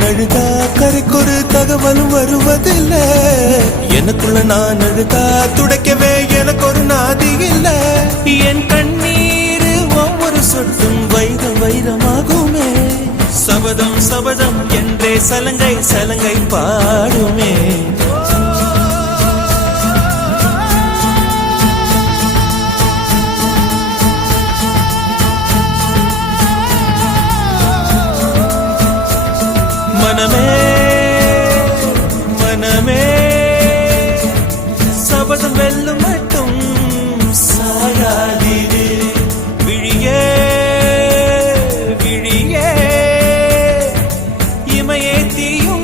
அழுதா கரைக்கொரு தகவலும் வருவதில்லை. எனக்குள்ள நான் அழுதா துடைக்கவே எனக்கு ஒரு நாதி இல்லை. என் கண்ணீர் ஒவ்வொரு சொட்டும் வைரம் வைரமாகுமே. சபதம் சபதம் என்றே சலங்கை சலங்கை பாடுமே. மனமே மனமே சபதம் வெல்லும் மட்டும் சாயாதீரே. விழியே விழியே இமையே தீயும்